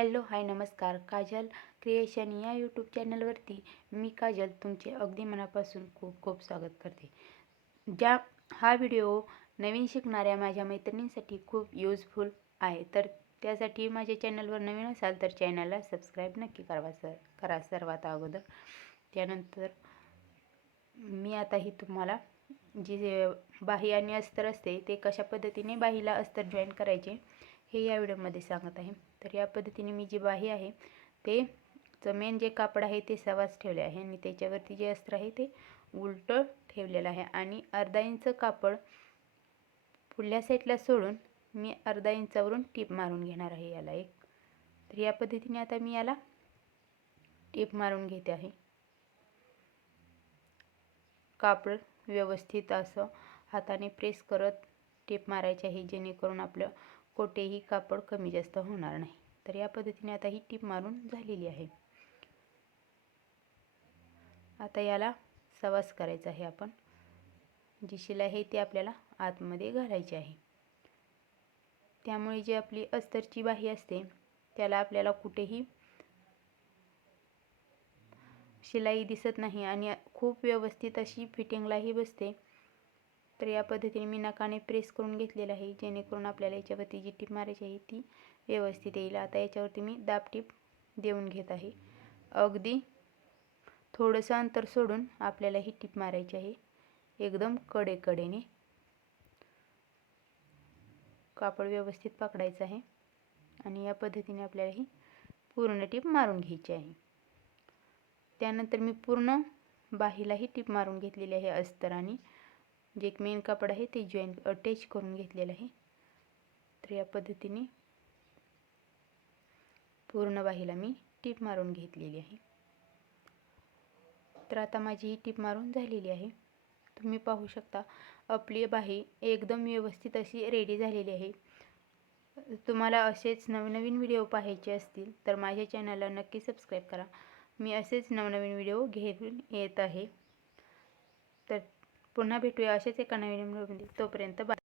Hello hi नमस्कार. Kajal creation या YouTube चॅनलवरती मी काजल तुमचे अगदी मनापासून खूप खूप स्वागत करते. हा व्हिडिओ नवीन शिकणाऱ्या माझ्या मैत्रिणींसाठी खूप यूजफुल आहे, तर त्यासाठी माझ्या चॅनलवर नवीन असाल तर चॅनलला सबस्क्राईब नक्की करा सर्वात अगोदर. त्यानंतर मी आता ही तुम्हाला जी बाही आणि अस्तर असते ते कशा पद्धतीने बाहीला अस्तर जॉईन करायचे हे या व्हिडिओमध्ये सांगत आहे. तर या पद्धतीने मी जी बाही आहे ते मेन जे कापड आहे ते सवाच ठेवले आहे आणि त्याच्यावरती जे अस्तर आहे ते उलटं ठेवलेलं आहे आणि अर्धा इंच कापड पुढल्या साईडला सोडून मी अर्धा इंचावरून टीप मारून घेणार आहे याला एक. तर या पद्धतीने आता मी याला टीप मारून घेते आहे. कापड व्यवस्थित असं हाताने प्रेस करत टीप मारायची आहे, जेणेकरून आपलं कोठेही कापड कमी जास्त होणार नाही. तर या पद्धतीने आता ही टीप मारून झालेली आहे. आता याला सवास करायचा आहे. आपण जी शिलाई आहे ती आपल्याला आतमध्ये घालायची आहे. त्यामुळे जी आपली अस्तरची बाही असते त्याला आपल्याला कुठेही शिलाई दिसत नाही आणि खूप व्यवस्थित अशी फिटिंगलाही बसते. तर या पद्धतीने मी नखाने प्रेस करून घेतलेलं आहे, जेणेकरून आपल्याला याच्यावरती जी टीप मारायची आहे ती व्यवस्थित येईल. आता याच्यावरती मी दाब टीप देऊन घेत आहे. अगदी थोडंसं अंतर सोडून आपल्याला ही टीप मारायची आहे, एकदम कडेने. कापड व्यवस्थित पकडायचं आहे आणि या पद्धतीने आपल्याला ही पूर्ण टीप मारून घ्यायची आहे. त्यानंतर मी पूर्ण बाहीलाही टीप मारून घेतलेली आहे. अस्तर आणि जे मेन कापड आहे ते जॉईन अटॅच करून घेतलेलं आहे. तर या पद्धतीने पूर्ण बाहीला मी टीप मारून घेतलेली आहे. तर आता माझी ही टीप मारून झालेली आहे. तुम्ही पाहू शकता आपली बाही एकदम व्यवस्थित अशी रेडी झालेली आहे. तुम्हाला असेच नवनवीन व्हिडिओ पाहायचे असतील तर माझ्या चॅनलला नक्की सबस्क्राईब करा. मी असेच नवनवीन व्हिडिओ घेऊन येत आहे. तर पुन्हा भेटूया असेच एका नवीन व्हिडिओमध्ये. तोपर्यंत बाय.